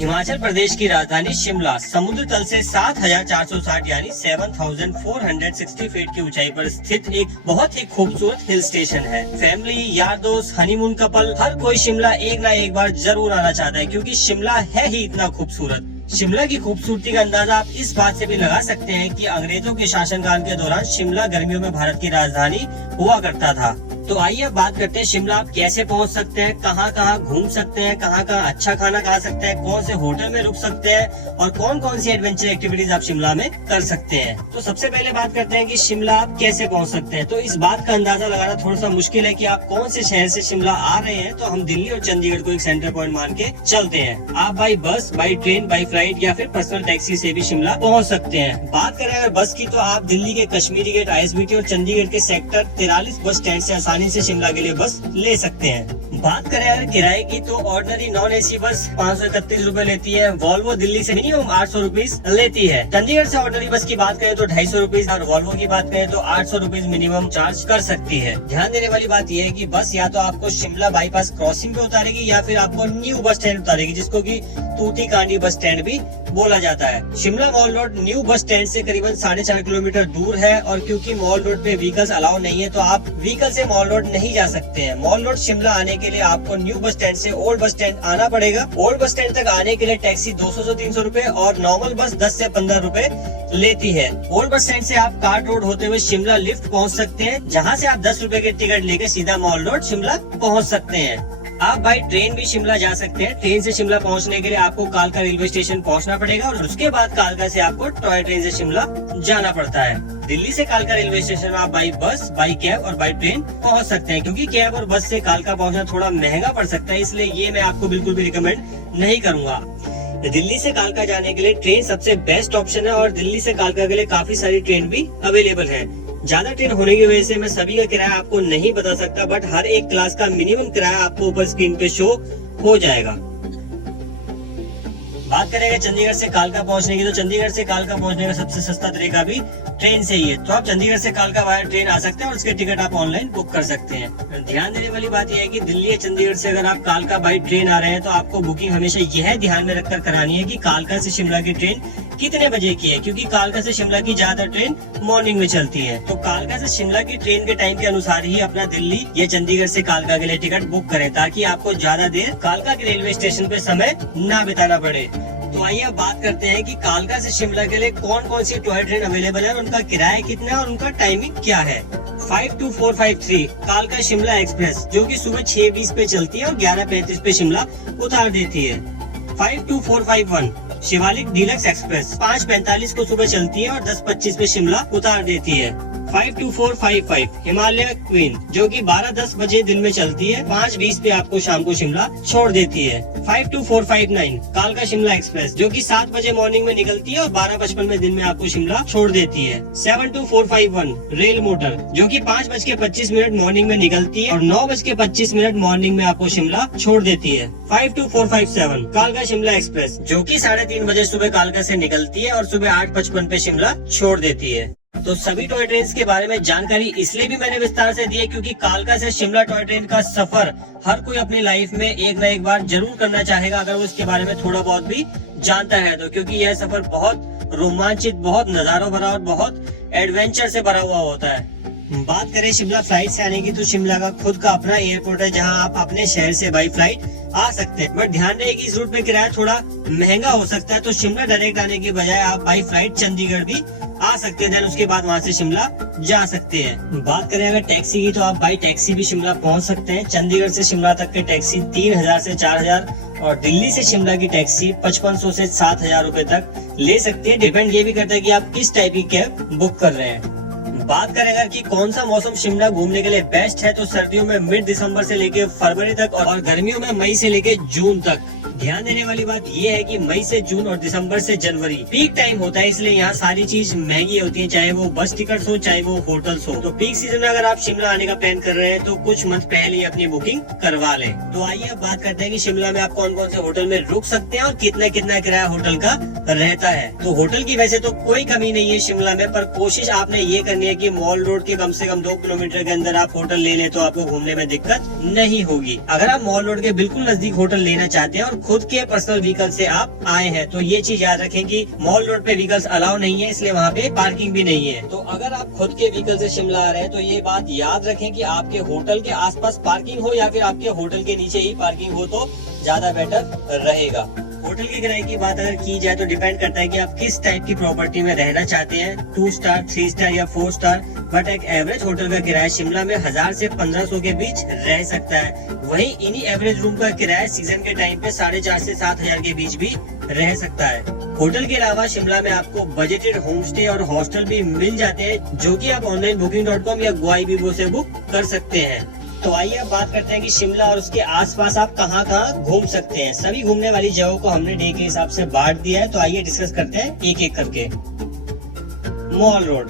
हिमाचल प्रदेश की राजधानी शिमला समुद्र तल से 7,460 यानी 7,460 फीट की ऊंचाई पर स्थित एक बहुत ही खूबसूरत हिल स्टेशन है। फैमिली, यार दोस्त, हनीमून कपल, हर कोई शिमला एक ना एक बार जरूर आना चाहता है, क्योंकि शिमला है ही इतना खूबसूरत। शिमला की खूबसूरती का अंदाजा आप इस बात से भी लगा सकते हैं कि अंग्रेजों के शासनकाल के दौरान शिमला गर्मियों में भारत की राजधानी हुआ करता था। तो आइए अब बात करते हैं शिमला आप कैसे पहुंच सकते हैं, कहां कहां घूम सकते हैं, कहां कहां अच्छा खाना खा सकते हैं, कौन से होटल में रुक सकते हैं और कौन कौन सी एडवेंचर एक्टिविटीज आप शिमला में कर सकते हैं। तो सबसे पहले बात करते हैं कि शिमला आप कैसे पहुंच सकते हैं। तो इस बात का अंदाजा लगाना थोड़ा सा मुश्किल है कि आप कौन से शहर से शिमला आ रहे हैं। तो हम दिल्ली और चंडीगढ़ को एक सेंटर पॉइंट मान के चलते हैं। आप by bus, by train, by flight या फिर पर्सनल टैक्सी से भी शिमला पहुंच सकते हैं। बात करें अगर बस की, तो आप दिल्ली के कश्मीरी गेट, ISBT और चंडीगढ़ के सेक्टर 43 बस स्टैंड से आसानी से शिमला के लिए बस ले सकते हैं। बात करें अगर किराए की, तो ऑर्डिनरी नॉन AC बस 531 रूपए लेती है। वॉल्वो दिल्ली से मिनिमम 800 रुपीज लेती है। चंडीगढ़ से ऑर्डिनरी बस की बात करें तो 250 रुपीज और वॉल्वो की बात करें तो 800 रुपीज मिनिमम चार्ज कर सकती है। ध्यान देने वाली बात यह है कि बस या तो आपको शिमला बाईपास क्रॉसिंग पे उतारेगी या फिर आपको न्यू बस स्टैंड उतारेगी, जिसको की तूती कांडी बस स्टैंड भी बोला जाता है। Shimla mall road new bus stand से करीबन 4.5 किलोमीटर दूर है और क्योंकि मॉल रोड पे व्हीकल्स अलाउ नहीं है, तो आप व्हीकल से मॉल रोड नहीं जा सकते हैं। मॉल रोड शिमला आने के लिए आपको न्यू बस स्टैंड से ओल्ड बस स्टैंड आना पड़ेगा। ओल्ड बस स्टैंड तक आने के लिए टैक्सी 200 से 300 रूपए और नॉर्मल बस 10 से 15 रूपए लेती है। ओल्ड बस स्टैंड से आप कार्ट रोड होते हुए शिमला लिफ्ट पहुंच सकते हैं, जहां से आप 10 रूपए के टिकट लेकर सीधा मॉल रोड शिमला पहुंच सकते हैं। आप बाई ट्रेन भी शिमला जा सकते हैं। ट्रेन से शिमला पहुंचने के लिए आपको कालका रेलवे स्टेशन पहुंचना पड़ेगा और उसके बाद कालका से आपको टॉय ट्रेन से शिमला जाना पड़ता है। दिल्ली से कालका रेलवे स्टेशन आप बाई बस, बाई कैब और बाई ट्रेन पहुंच सकते हैं। क्योंकि कैब और बस से कालका पहुंचना थोड़ा महंगा पड़ सकता है, इसलिए ये मैं आपको बिल्कुल भी रिकमेंड नहीं करूंगा। दिल्ली से कालका जाने के लिए ट्रेन सबसे बेस्ट ऑप्शन है और दिल्ली से कालका के लिए काफी सारी ट्रेन भी अवेलेबल है। ज्यादा ट्रेन होने की वजह से मैं सभी का किराया आपको नहीं बता सकता, बट हर एक क्लास का मिनिमम किराया आपको ऊपर स्क्रीन पे शो हो जाएगा। बात करेंगे चंडीगढ़ से कालका पहुंचने की, तो चंडीगढ़ से कालका पहुंचने का सबसे सस्ता तरीका भी ट्रेन से ही है। तो आप चंडीगढ़ से कालका वाया ट्रेन आ सकते हैं और उसके टिकट आप ऑनलाइन बुक कर सकते हैं। ध्यान देने वाली बात यह है कि दिल्ली या चंडीगढ़ से अगर आप कालका बाई ट्रेन आ रहे हैं, तो आपको बुकिंग हमेशा यह ध्यान में रखकर करानी है कि कालका से शिमला की ट्रेन कितने बजे की है, क्योंकि कालका से शिमला की ज्यादा ट्रेन मॉर्निंग में चलती है। तो कालका से शिमला की ट्रेन के टाइम के अनुसार ही अपना दिल्ली या चंडीगढ़ से कालका के लिए टिकट बुक करें, ताकि आपको ज्यादा देर कालका के रेलवे स्टेशन पे समय न बिताना पड़े। तो आइए अब बात करते हैं कि कालका से शिमला के लिए कौन कौन सी टॉय ट्रेन अवेलेबल है और उनका किराया कितना है और उनका टाइमिंग क्या है। 52453 कालका शिमला एक्सप्रेस, जो कि सुबह 6:20 पे चलती है और 11:35 पे शिमला उतार देती है। 52451 शिवालिक डीलक्स एक्सप्रेस 5:45 को सुबह चलती है और 10:25 पे शिमला उतार देती है। 52455 हिमालय क्वीन, जो कि 12:10 बजे दिन में चलती है, 5:20 पे आपको शाम को शिमला छोड़ देती है। 52459 कालका शिमला एक्सप्रेस, जो कि 7 बजे मॉर्निंग में निकलती है और 12:55 में दिन में आपको शिमला छोड़ देती है। 72451 रेल मोटर, जो कि 5:25 मॉर्निंग में निकलती है और 9:25 मॉर्निंग में आपको शिमला छोड़ देती है। 52457 कालका शिमला एक्सप्रेस, जो कि 3:30 बजे सुबह कालका से निकलती है और सुबह 8:55 पे शिमला छोड़ देती है। तो सभी टॉय ट्रेन के बारे में जानकारी इसलिए भी मैंने विस्तार से दी है, क्योंकि कालका से शिमला टॉय ट्रेन का सफर हर कोई अपनी लाइफ में एक न एक बार जरूर करना चाहेगा, अगर वो इसके बारे में थोड़ा बहुत भी जानता है तो। क्योंकि यह सफर बहुत रोमांचित, बहुत नजारों भरा और बहुत एडवेंचर से भरा हुआ होता है। बात करें शिमला फ्लाइट से आने की, तो शिमला का खुद का अपना एयरपोर्ट है, जहां आप अपने शहर से बाई फ्लाइट आ सकते हैं। बट ध्यान रहे कि इस रूट पे किराया थोड़ा महंगा हो सकता है, तो शिमला डायरेक्ट आने के बजाय आप बाई फ्लाइट चंडीगढ़ भी आ सकते हैं, देन उसके बाद वहां से शिमला जा सकते हैं। बात करें अगर टैक्सी की, तो आप बाई टैक्सी भी शिमला पहुंच सकते हैं। चंडीगढ़ से शिमला तक की टैक्सी 3000 से 4000 और दिल्ली से शिमला की टैक्सी 5500 से 7000 रूपए तक ले सकते हैं। डिपेंड ये भी करता है कि आप किस टाइप की कैब बुक कर रहे हैं। बात करें अगर कि कौन सा मौसम शिमला घूमने के लिए बेस्ट है, तो सर्दियों में मिड दिसंबर से लेके फरवरी तक और गर्मियों में मई से लेके जून तक। ध्यान देने वाली बात यह है कि मई से जून और दिसंबर से जनवरी पीक टाइम होता है, इसलिए यहाँ सारी चीज महंगी होती है, चाहे वो बस टिकट हो चाहे वो होटल्स हो। तो पीक सीजन में अगर आप शिमला आने का प्लान कर रहे हैं तो कुछ मंथ पहले ही अपनी बुकिंग करवा लें। तो आइए अब बात करते हैं कि शिमला में आप कौन कौन से होटल में रुक सकते हैं और कितना कितना किराया होटल का रहता है। तो होटल की वैसे तो कोई कमी नहीं है शिमला में, पर कोशिश आपने ये करनी है कि मॉल रोड के कम से कम 2 किलोमीटर के अंदर आप होटल ले लें, तो आपको घूमने में दिक्कत नहीं होगी। अगर आप मॉल रोड के बिल्कुल नजदीक होटल लेना चाहते हैं और खुद के पर्सनल व्हीकल से आप आए हैं। तो ये चीज याद रखें कि मॉल रोड पे व्हीकल्स अलाउ नहीं है, इसलिए वहाँ पे पार्किंग भी नहीं है। तो अगर आप खुद के व्हीकल से शिमला आ रहे हैं तो ये बात याद रखें कि आपके होटल के आसपास पार्किंग हो या फिर आपके होटल के नीचे ही पार्किंग हो तो ज्यादा बेटर रहेगा। होटल के किराए की बात अगर की जाए तो डिपेंड करता है कि आप किस टाइप की प्रॉपर्टी में रहना चाहते हैं, 2 स्टार, 3 स्टार या 4 स्टार। बट एक एवरेज होटल का किराया शिमला में 1000 से 1500 के बीच रह सकता है। वहीं इन्हीं एवरेज रूम का किराया सीजन के टाइम पे 4500 से 7000 के बीच भी रह सकता है। होटल के अलावा शिमला में आपको बजटेड होम स्टे और हॉस्टल भी मिल जाते हैं, जो कि आप ऑनलाइन booking.com या GoIbibo से बुक कर सकते हैं। तो आइए अब बात करते हैं कि शिमला और उसके आसपास आप कहां-कहां घूम सकते हैं। सभी घूमने वाली जगहों को हमने डे के हिसाब से बांट दिया है, तो आइए डिस्कस करते हैं एक एक करके। मॉल रोड,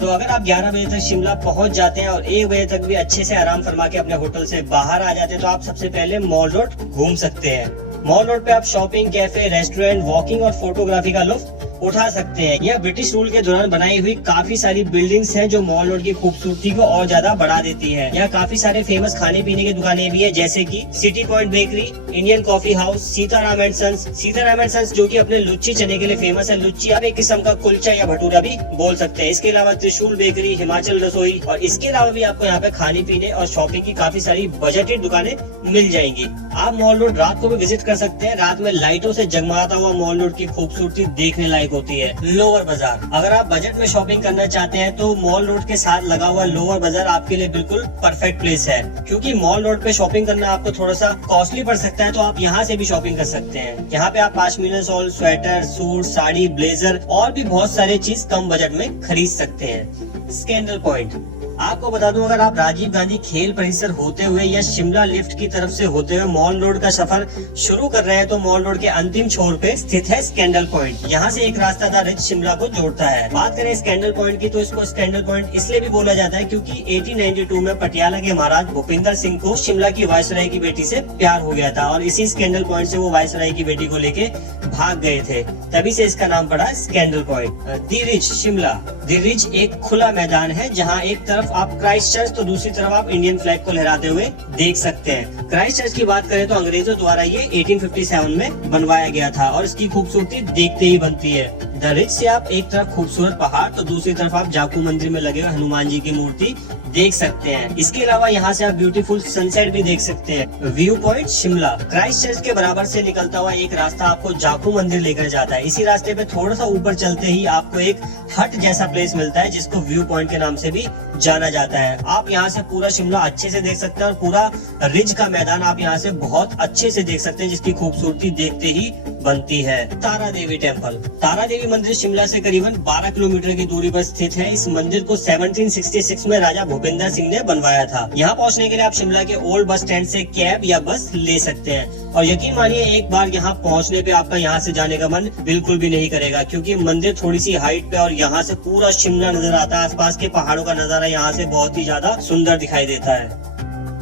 तो अगर आप 11 बजे तक शिमला पहुंच जाते हैं और 1 बजे तक भी अच्छे से आराम फरमा के अपने होटल से बाहर आ जाते हैं तो आप सबसे पहले मॉल रोड घूम सकते हैं। मॉल रोड पे आप शॉपिंग, कैफे, रेस्टोरेंट, वॉकिंग और फोटोग्राफी का लुत्फ उठा सकते हैं। यह ब्रिटिश रूल के दौरान बनाई हुई काफी सारी बिल्डिंग्स हैं जो मॉल रोड की खूबसूरती को और ज्यादा बढ़ा देती है। यहाँ काफी सारे फेमस खाने पीने की दुकानें भी है, जैसे कि City Point Bakery, Indian Coffee House, Sitaram and Sons. Sitaram and Sons जो कि अपने लुच्ची चने के लिए फेमस है। लुच्ची आप एक किस्म का कुलचा या भटूरा भी बोल सकते हैं। इसके अलावा त्रिशूल बेकरी, हिमाचल रसोई और इसके अलावा भी आपको यहाँ पे खाने पीने और शॉपिंग की काफी सारी बजटेड दुकानें मिल जाएंगी। आप मॉल रोड रात को भी विजिट कर सकते हैं। रात में लाइटों से जगमगाता हुआ मॉल रोड की खूबसूरती देखने लायक होती है। लोअर बाजार, अगर आप बजट में शॉपिंग करना चाहते हैं तो मॉल रोड के साथ लगा हुआ लोअर बाजार आपके लिए बिल्कुल परफेक्ट प्लेस है, क्योंकि मॉल रोड पे शॉपिंग करना आपको थोड़ा सा कॉस्टली पड़ सकता है, तो आप यहाँ से भी शॉपिंग कर सकते हैं। यहाँ पे आप pashmina shawl, sweater, suit, sari, blazer और भी बहुत सारे चीज कम बजट में खरीद सकते हैं। स्कैंडल पॉइंट, आपको बता दूं, अगर आप राजीव गांधी खेल परिसर होते हुए या शिमला लिफ्ट की तरफ से होते हुए मॉल रोड का सफर शुरू कर रहे हैं तो मॉल रोड के अंतिम छोर पे स्थित है स्कैंडल पॉइंट। यहाँ से एक रास्ता था रिच शिमला को जोड़ता है। बात करें स्कैंडल पॉइंट की तो इसको स्कैंडल पॉइंट इसलिए भी बोला जाता है क्योंकि 1892 में पटियाला के महाराज भूपिंदर सिंह को शिमला की वायसराय की बेटी से प्यार हो गया था और इसी स्कैंडल पॉइंट से वो वायसराय की बेटी को लेके भाग गए थे, तभी से इसका नाम पड़ा स्कैंडल पॉइंट। दी रिज शिमला, दी रिज एक खुला मैदान है जहाँ एक तरफ आप क्राइस्ट चर्च तो दूसरी तरफ आप इंडियन फ्लैग को लहराते हुए देख सकते हैं। क्राइस्ट चर्च की बात करें तो अंग्रेजों द्वारा ये 1857 में बनवाया गया था और इसकी खूबसूरती देखते ही बनती है। द रिज से आप एक तरफ खूबसूरत पहाड़ तो दूसरी तरफ आप जाकू मंदिर में लगे हुए हनुमान जी की मूर्ति देख सकते हैं। इसके अलावा यहाँ से आप ब्यूटीफुल सनसेट भी देख सकते हैं। View point Shimla, Christ church के बराबर से निकलता हुआ एक रास्ता आपको जाकू मंदिर लेकर जाता है। इसी रास्ते पे थोड़ा सा ऊपर चलते ही आपको एक हट जैसा प्लेस मिलता है जिसको व्यू पॉइंट के नाम से भी जाना जाता है। आप यहाँ से पूरा शिमला अच्छे से देख सकते हैं और पूरा रिज का मैदान आप यहाँ से बहुत अच्छे से देख सकते हैं, जिसकी खूबसूरती देखते ही बनती है। तारा देवी टेम्पल, तारा देवी मंदिर शिमला से करीबन 12 किलोमीटर की दूरी पर स्थित है। इस मंदिर को 1766 में राजा भूपिंदर सिंह ने बनवाया था। यहाँ पहुँचने के लिए आप शिमला के ओल्ड बस स्टैंड से कैब या बस ले सकते हैं और यकीन मानिए एक बार यहाँ पहुँचने पे आपका यहाँ से जाने का मन बिल्कुल भी नहीं करेगा, क्योंकि मंदिर थोड़ी सी हाइट पे और यहाँ से पूरा शिमला नजर आता है। आसपास के पहाड़ों का नजारा यहाँ से बहुत ही ज्यादा सुंदर दिखाई देता है।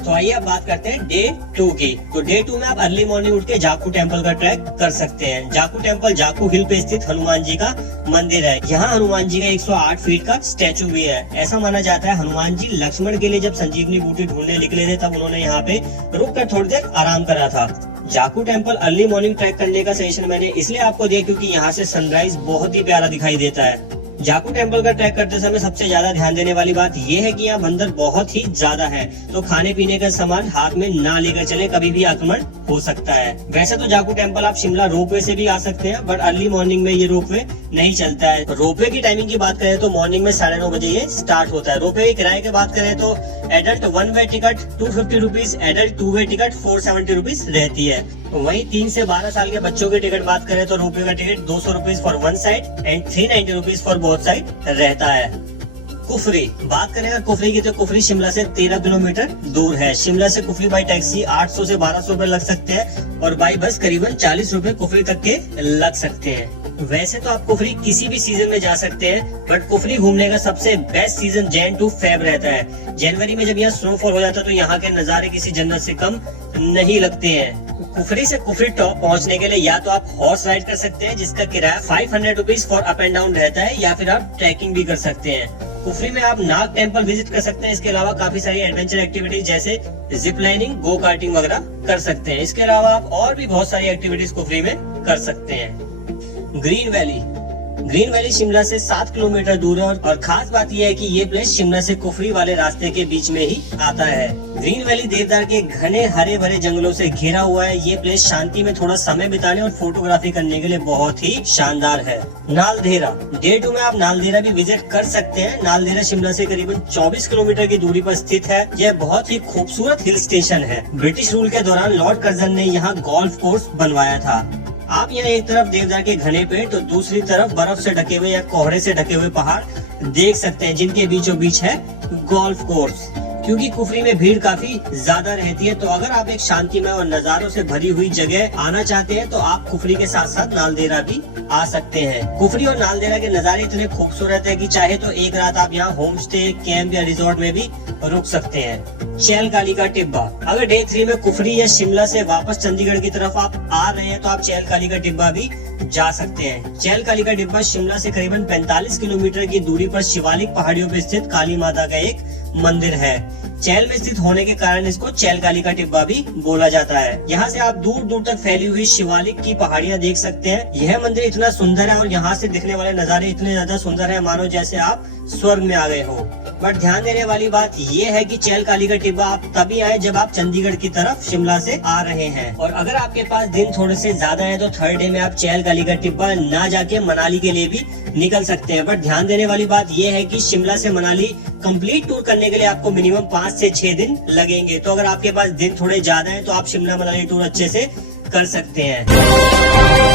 तो आइए अब बात करते हैं डे 2 की। तो डे 2 में आप अर्ली मॉर्निंग उठ के जाकू टेम्पल का ट्रैक कर सकते हैं। जाकू टेम्पल जाकू हिल पे स्थित हनुमान जी का मंदिर है। यहाँ हनुमान जी का 108 फीट का स्टैचू भी है। ऐसा माना जाता है हनुमान जी लक्ष्मण के लिए जब संजीवनी बूटी ढूंढने निकले थे तब उन्होंने यहाँ पे रुक कर थोड़ी देर आराम करा था। Jakhu temple early morning trek करने का सजेशन मैंने इसलिए आपको दिया क्योंकि यहाँ से सनराइज बहुत ही प्यारा दिखाई देता है। जाकू टेम्पल का ट्रैक करते समय सबसे ज्यादा ध्यान देने वाली बात यह है कि यहाँ बंदर बहुत ही ज्यादा है, तो खाने पीने का सामान हाथ में ना लेकर चले, कभी भी आक्रमण हो सकता है। वैसे तो जाकू टेम्पल आप शिमला रोपवे से भी आ सकते हैं, बट अर्ली मॉर्निंग में ये रोपवे नहीं चलता है। रोपवे की टाइमिंग की बात करें तो मॉर्निंग में 9:30 बजे ये स्टार्ट होता है। रोपवे के किराए की बात करें तो एडल्ट 1 वे टिकट 250 रुपीज, एडल्ट 2 वे टिकट 470 रुपीज रहती है। वहीं 3 से 12 साल के बच्चों की टिकट बात करें तो रोपवे का ticket 200 rupees for one side and 390 rupees for both side रहता है। कुफरी, बात करें अगर कुफरी की तो कुफरी शिमला से 13 किलोमीटर दूर है। शिमला से कुफरी बाई टैक्सी 800 से 1200 रुपए लग सकते हैं और बाई बस करीबन 40 रुपए कुफरी तक के लग सकते हैं। वैसे तो आप कुफरी किसी भी सीजन में जा सकते हैं, बट कुफरी घूमने का सबसे best season Jan to Feb रहता है। जनवरी में जब यहाँ स्नोफॉल हो जाता है तो यहाँ के नजारे किसी जन्नत से कम नहीं लगते हैं। कुफरी से कुफरी टॉप पहुँचने के लिए या तो आप हॉर्स राइड कर सकते हैं जिसका किराया 500 rupees for up and down रहता है, या फिर आप ट्रैकिंग भी कर सकते हैं। कुफरी में आप नाग टेम्पल विजिट कर सकते हैं। इसके अलावा काफी सारी एडवेंचर एक्टिविटीज जैसे जिप लाइनिंग, गो कार्टिंग वगैरह कर सकते हैं। इसके अलावा आप और भी बहुत सारी एक्टिविटीज कुफरी में कर सकते हैं। ग्रीन वैली शिमला से 7 किलोमीटर दूर है और खास बात यह है कि ये प्लेस शिमला से कुफरी वाले रास्ते के बीच में ही आता है। ग्रीन वैली देवदार के घने हरे भरे जंगलों से घिरा हुआ है। ये प्लेस शांति में थोड़ा समय बिताने और फोटोग्राफी करने के लिए बहुत ही शानदार है। नालदेहरा, डे 2 में आप नालदेहरा भी विजिट कर सकते हैं। नालदेहरा शिमला से करीबन 24 किलोमीटर की दूरी पर स्थित है। यह बहुत ही खूबसूरत हिल स्टेशन है। ब्रिटिश रूल के दौरान लॉर्ड कर्जन ने यहाँ गोल्फ कोर्स बनवाया था। आप यहाँ एक तरफ देवदार के घने पेड़ तो दूसरी तरफ बर्फ से ढके हुए या कोहरे से ढके हुए पहाड़ देख सकते हैं, जिनके बीचों बीच है गोल्फ कोर्स। क्योंकि कुफरी में भीड़ काफी ज्यादा रहती है, तो अगर आप एक शांतिमय और नजारों से भरी हुई जगह आना चाहते हैं तो आप कुफरी के साथ साथ नालदेहरा भी आ सकते हैं। कुफरी और नालदेहरा के नजारे इतने खूबसूरत है कि चाहे तो एक रात आप यहाँ होम स्टे, कैंप या रिजॉर्ट में भी रुक सकते हैं। चैलकाली का टिब्बा, अगर डे 3 में कुफरी या शिमला से वापस चंडीगढ़ की तरफ आप आ रहे हैं तो आप चैलकाली का टिब्बा भी जा सकते हैं। चैलकाली का टिब्बा शिमला से करीबन 45 किलोमीटर की दूरी पर शिवालिक पहाड़ियों पर स्थित काली माता का एक मंदिर है। चैल में स्थित होने के कारण इसको चैलकाली का टिब्बा भी बोला जाता है। यहाँ से आप दूर दूर तक फैली हुई शिवालिक की पहाड़ियाँ देख सकते हैं। यह मंदिर इतना सुंदर है और यहाँ से दिखने वाले नजारे इतने ज्यादा सुंदर है, मानो जैसे आप स्वर्ग में आ गए हो। बट ध्यान देने वाली बात यह है कि चैलकाली का टिब्बा आप तभी आए जब आप चंडीगढ़ की तरफ शिमला से आ रहे हैं। और अगर आपके पास दिन थोड़े से ज्यादा है तो थर्ड डे में आप चैलकाली का टिब्बा ना जाके मनाली के लिए भी निकल सकते हैं। बट ध्यान देने वाली बात यह है कि शिमला से मनाली कंप्लीट टूर करने के लिए आपको मिनिमम 5 से 6 दिन लगेंगे। तो अगर आपके पास दिन थोड़े ज्यादा हैं तो आप शिमला मनाली टूर अच्छे से कर सकते हैं।